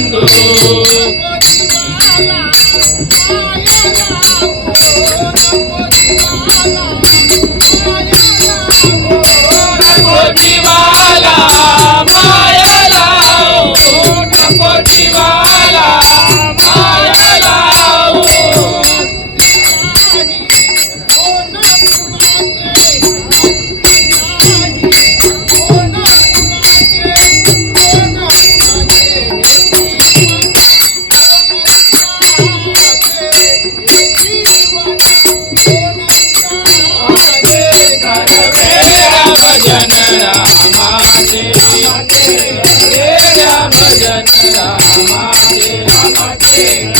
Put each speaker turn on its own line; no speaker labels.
Hãy subscribe cho kênh Ghiền Mì Gõ Để không bỏ lỡ những video hấp dẫn I'm a king,